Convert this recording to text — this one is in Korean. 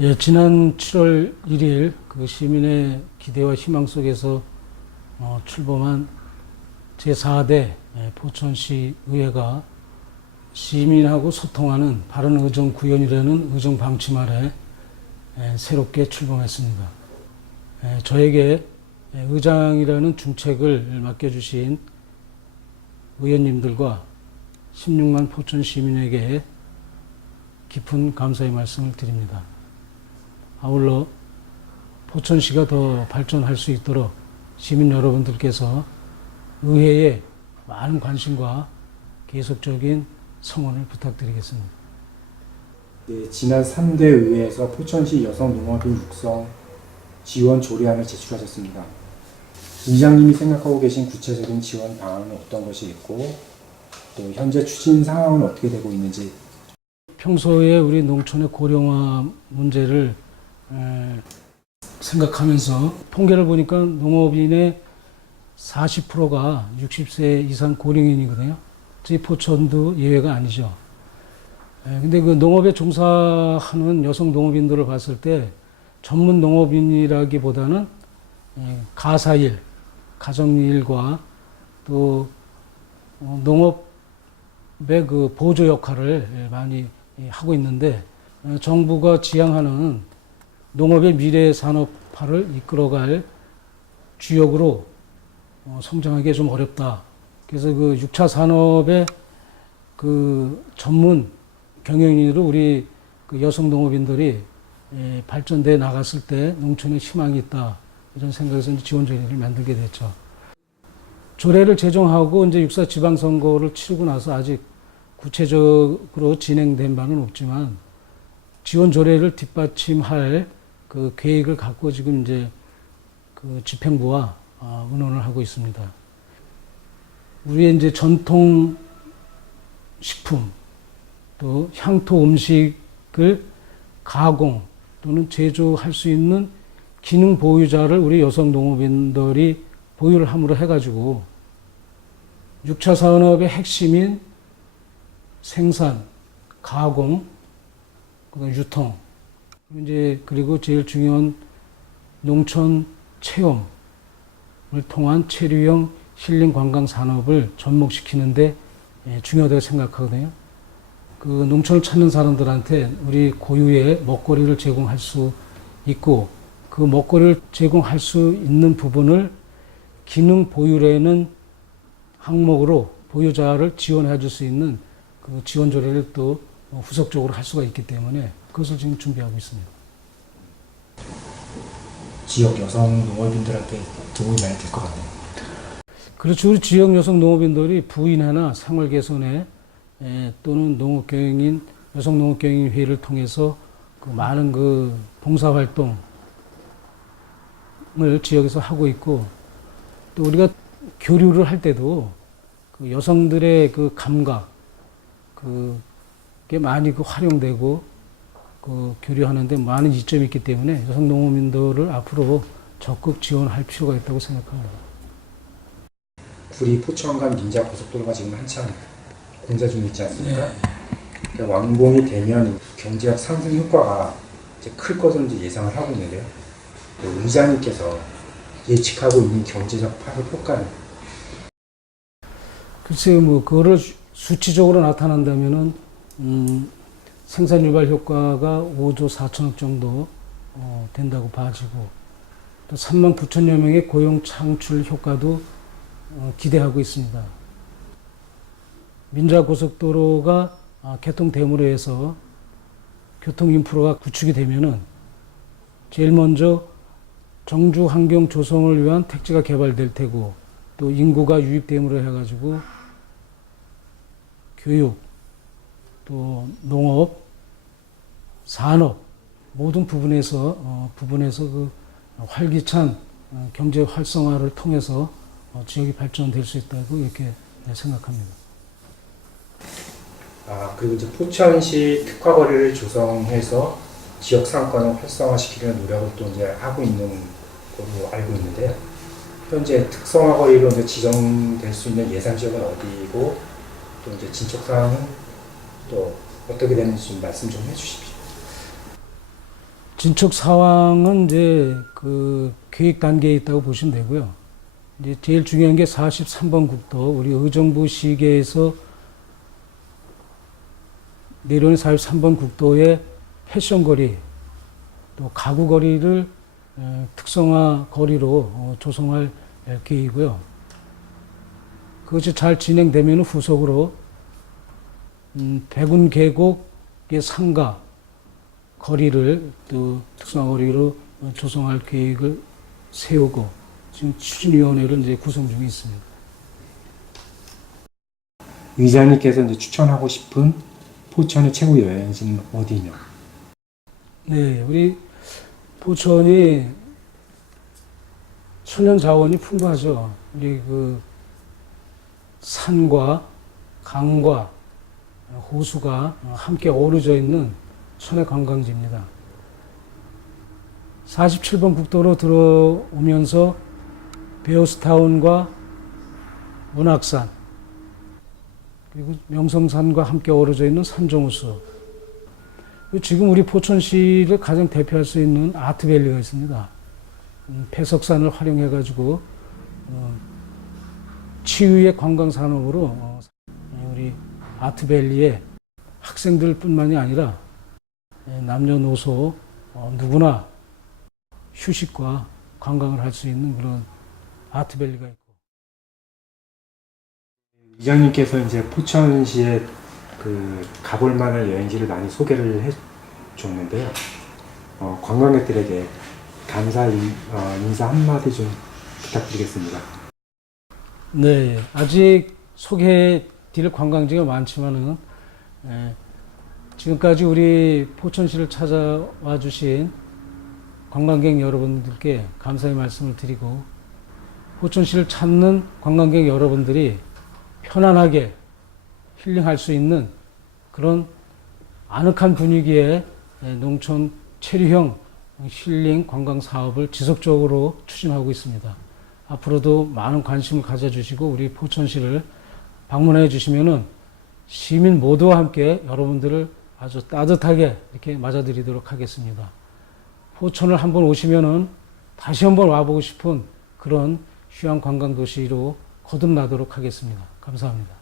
예, 지난 7월 1일 그 시민의 기대와 희망 속에서 어, 출범한 제4대 예, 포천시 의회가 시민하고 소통하는 바른 의정 구현이라는 의정 방침 아래 예, 새롭게 출범했습니다. 예, 저에게 예, 의장이라는 중책을 맡겨주신 의원님들과 16만 포천 시민에게 깊은 감사의 말씀을 드립니다. 아울러 포천시가 더 발전할 수 있도록 시민 여러분들께서 의회에 많은 관심과 계속적인 성원을 부탁드리겠습니다. 네, 지난 3대 의회에서 포천시 여성 농업인 육성 지원 조례안을 제출하셨습니다. 의장님이 생각하고 계신 구체적인 지원 방안은 어떤 것이 있고 또 현재 추진 상황은 어떻게 되고 있는지 평소에 우리 농촌의 고령화 문제를 에, 생각하면서 통계를 보니까 농업인의 40%가 60세 이상 고령인이거든요. 저희 포천도 예외가 아니죠. 에, 근데 그 농업에 종사하는 여성 농업인들을 봤을 때 전문 농업인이라기보다는 에, 가사일, 가정일과 또 어, 농업의 그 보조 역할을 예, 많이 예, 하고 있는데 어, 정부가 지향하는 농업의 미래 산업화를 이끌어갈 주역으로 어, 성장하기 좀 어렵다. 그래서 그 6차 산업의 그 전문 경영인으로 우리 그 여성 농업인들이 예, 발전돼 나갔을 때 농촌에 희망이 있다. 이런 생각에서 이제 지원 조례를 만들게 됐죠. 조례를 제정하고 이제 육사 지방선거를 치르고 나서 아직 구체적으로 진행된 바는 없지만 지원 조례를 뒷받침할 그 계획을 갖고 지금 이제 그 집행부와 아, 의논을 하고 있습니다. 우리의 이제 전통 식품 또 향토 음식을 가공 또는 제조할 수 있는 기능 보유자를 우리 여성 농업인들이 보유를 함으로 해가지고 6차 산업의 핵심인 생산, 가공, 유통, 이제 그리고 제일 중요한 농촌 체험을 통한 체류형 힐링 관광 산업을 접목시키는데 예, 중요하다고 생각하거든요. 그 농촌을 찾는 사람들한테 우리 고유의 먹거리를 제공할 수 있고 그 먹거리를 제공할 수 있는 부분을 기능 보유라는 항목으로 보유자를 지원해 줄 수 있는 그 지원 조례를 또 후속적으로 할 수가 있기 때문에 그것을 지금 준비하고 있습니다. 지역 여성 농업인들한테 도움이 많이 될 것 같네요. 그렇죠. 우리 지역 여성 농업인들이 부인회나 생활 개선에 에, 또는 농업경영인 여성 농업경영인 회의를 통해서 그 많은 그 봉사 활동을 지역에서 하고 있고 또 우리가 교류를 할 때도 그 여성들의 그 감각 그게 많이 그 활용되고 그 교류하는데 많은 이점이 있기 때문에 여성 농업인들을 앞으로 적극 지원할 필요가 있다고 생각합니다. 구리 포천간 민자 고속도로가 지금 한참 공사 중에 있지 않습니까? 그러니까 완공이 되면 경제학 상승 효과가 이제 클 것으로 이제 예상을 하고 있는데요. 그 의장님께서 예측하고 있는 경제적 파급 효과는 글쎄요, 뭐, 그거를 수- 수치적으로 나타난다면은, 음, 생산 유발 효과가 5조 4천억 정도, 어, 된다고 봐지고, 또 3만 9천여 명의 고용 창출 효과도, 어, 기대하고 있습니다. 민자 고속도로가 아, 개통됨으로 해서 교통 인프라가 구축이 되면은, 제일 먼저 정주 환경 조성을 위한 택지가 개발될 테고, 또 인구가 유입됨으로 해가지고 교육, 또 농업, 산업 모든 부분에서 어, 부분에서 그 활기찬 어, 경제 활성화를 통해서 어, 지역이 발전될 수 있다고 이렇게 네, 생각합니다. 아, 그리고 이제 포천시 특화거리를 조성해서 지역 상권을 활성화시키려는 노력을 또 이제 하고 있는 걸로 알고 있는데요. 현재 특성화 거리로 이제 지정될 수 있는 예상 지역은 어디고 또 이제 진척 사항은 또 어떻게 되는지 좀 말씀 좀 해주십시오. 진척 상황은 이제 그 계획 단계에 있다고 보시면 되고요. 이제 제일 중요한 게 43번 국도 우리 의정부 시계에서 내려오는 43번 국도의 패션 거리 또 가구 거리를 에, 특성화 거리로 어, 조성할 에, 계획이고요. 그것이 잘 진행되면 후속으로 음, 백운 계곡의 상가 거리를 또 특성화 거리로 어, 조성할 계획을 세우고 지금 추진위원회를 이제 구성 중에 있습니다. 의장님께서 이제 추천하고 싶은 포천의 최고 여행지는 어디냐? 네, 우리 포천이 천연 자원이 풍부하죠. 우리 그 산과 강과 호수가 함께 어우러져 있는 천혜 관광지입니다. 47번 국도로 들어오면서 베어스타운과 문학산 그리고 명성산과 함께 어우러져 있는 산정호수 지금 우리 포천시를 가장 대표할 수 있는 아트밸리가 있습니다. 음, 배석산을 활용해가지고 어, 치유의 관광 산업으로 어, 아트밸리에 학생들뿐만이 아니라 예, 남녀노소 어, 누구나 휴식과 관광을 할 수 있는 그런 아트밸리가 있고. 이장님께서 이제 포천시의 그 가볼 만한 여행지를 많이 소개를 해 줬는데요. 어, 관광객들에게 감사 인, 어, 인사 한마디 좀 부탁드리겠습니다. 네, 아직 소개 해 드릴 관광지가 많지만은 예, 지금까지 우리 포천시를 찾아와 주신 관광객 여러분들께 감사의 말씀을 드리고 포천시를 찾는 관광객 여러분들이 편안하게 힐링할 수 있는 그런 아늑한 분위기의 예, 농촌 체류형 힐링 관광 사업을 지속적으로 추진하고 있습니다. 앞으로도 많은 관심을 가져주시고 우리 포천시를 방문해 주시면은 시민 모두와 함께 여러분들을 아주 따뜻하게 이렇게 맞아드리도록 하겠습니다. 포천을 한번 오시면은 다시 한번 와보고 싶은 그런 휴양 관광 도시로 거듭나도록 하겠습니다. 감사합니다.